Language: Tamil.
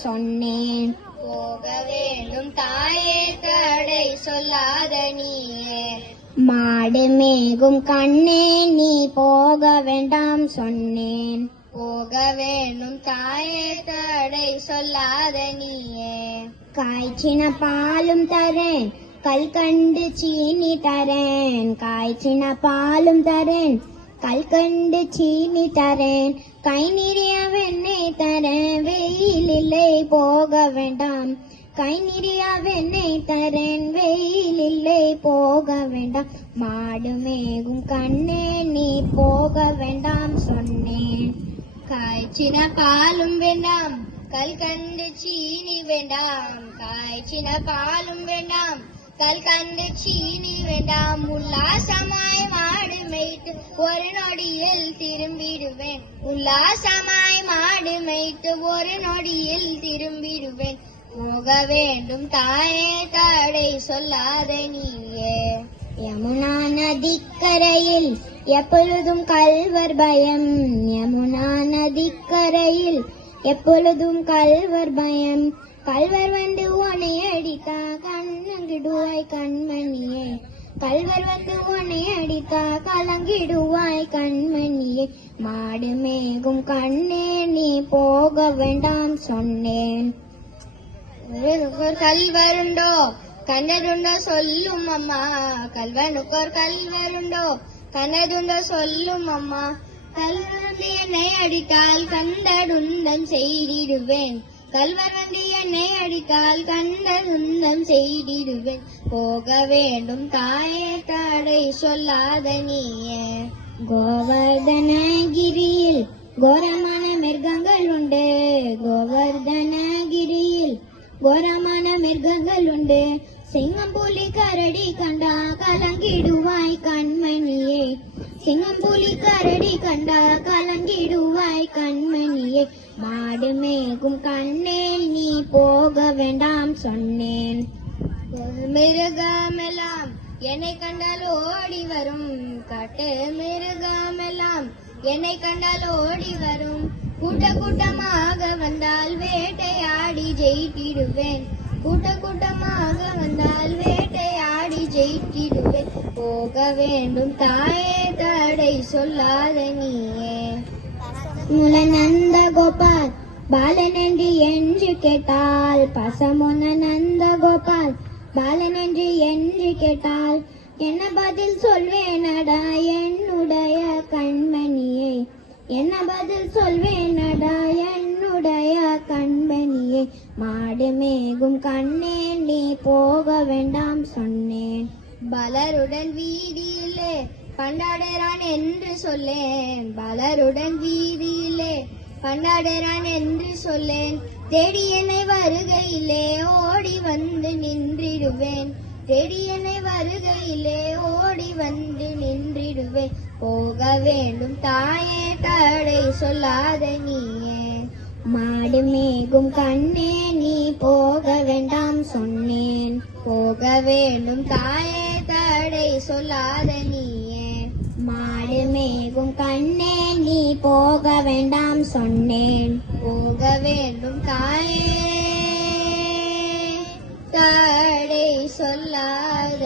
சொன்னேன். போக வேண்டும் தாயே தடை சொல்லாத நீயே. மாடு மேகும் கண்ணே நீ போக வேண்டாம் சொன்னேன். போக வேண்டும் தாயே தடை சொல்லாத நீயே. காய்ச்சின பாலும் தரேன் கல்கண்டு சீனி தரேன். காய்ச்சின பாலும் தரேன் கல்கண்டு சீனி தரேன். கை நிறைய வெண்ணெய் தரேன் வெயிலில்லை போக வேண்டாம். கை நிறைய வெண்ணெய் தரேன் வெயிலில்லை போக வேண்டாம். மாடு மேகும் கண்ணே நீ போக வேண்டாம் சொன்னேன். காய்ச்சின பாலும் வேண்டாம் கல்கண்டு சீனி வேண்டாம். காய்ச்சின பாலும் வேண்டாம் கல்கண்டு சீனி வேண்டாம். உல்லாசமாய் மாடு மேய்த்து ஒரு நொடியில் திரும்பிடுவேன். உல்லாசமாய் மாடு மேய்த்து ஒரு நொடியில் திரும்பிடுவேன். போக வேண்டும் தாயே தடை சொல்லாத நீயே. யமுனா நதிக்கரையில் எப்பொழுதும் கல்வர் பயம். யமுனா நதிக்கரையில் எப்பொழுதும் கல்வர் பயம். கல்வர் வந்து உன்னை அடித்தா கலங்கிடுவாய் கண்மணியே. கல்வர் வந்து உன்னை அடித்தா கலங்கிடுவாய் கண்மணியே. மாடு மேகும் கண்ணே நீ போக வேண்டாம் சொன்னேன். கல்வருண்டோ கண்ணதுண்டோ சொல்லும் அம்மா. கல்வனுக்கோர் கல்வருண்டோ கண்ணதுண்டோ சொல்லும் அம்மா. கல்வர் வந்து என்னை அடித்தால் கண்டடுந்தம் செய்திடுவேன். கல்வர் வந்து என்னை அடித்தால் கண்டதுந்தம் செய்திடுவேன். போக வேண்டும் தாயே தடை சொல்லாத நீயே. கோவர்தனகிரியில் கோரமான மிருகங்கள் உண்டு. கோவர்தனகிரியில் கோரமான மிருகங்கள் உண்டு. சிங்கம் புலி கரடி கண்டா கலங்கிடுவாய் கண்மணியே. சிங்கம் புலி கரடி கண்டா கலங்கிடுவாய் கண்மணியே. மாடு மேகும் கண்ணே நீ போக வேண்டாம் சொன்னேன். மிருகமெல்லாம் என்னை கண்டால் ஓடி வரும். காட்டு மிருகமெல்லாம் என்னை கண்டால் ஓடி வரும். கூட்ட கூட்டமாக வந்தால் வேட்டையாடி ஜெயித்திடுவேன். கூட்ட கூட்டமாக வந்தால் வேட்டையாடி ஜெயித்திடுவேன். போக வேண்டும் தாயே தடை சொல்லாத நீயே. முலநந்த கோபால் பாலனென்று என்று கேட்டால். பசமுன நந்த கோபால் பாலனென்று என்று கேட்டால் என்ன பதில் சொல்வேனடா என்னுடைய கண்மணியே. என்ன பதில் சொல்வேனடா என்னுடைய கண்மணியே. மாடு மேகும் கண்ணே நீ போக வேண்டாம் சொன்னேன். பலருடன் வீதியிலே பண்டாடுறான் என்று சொல்லேன். பலருடன் வீதியிலே பண்டாடுறான் என்று சொல்லேன். தேடி என்னை வருகையிலே ஓடி வந்து நின்றிடுவேன். தேடி என்னை வருகையிலே ஓடி வந்து நின்றிடுவேன். போக வேண்டும் தாயே தடை சொல்லாத நீயே. மாடு மேகும் கண்ணே நீ போக வேண்டாம் சொன்னேன். போக வேண்டும் தாயே தடை சொல்லாத நீயே. மாடு மேகும் கண்ணே நீ போக வேண்டாம் சொன்னேன். போக வேண்டும் தாயே தடை சொல்லாத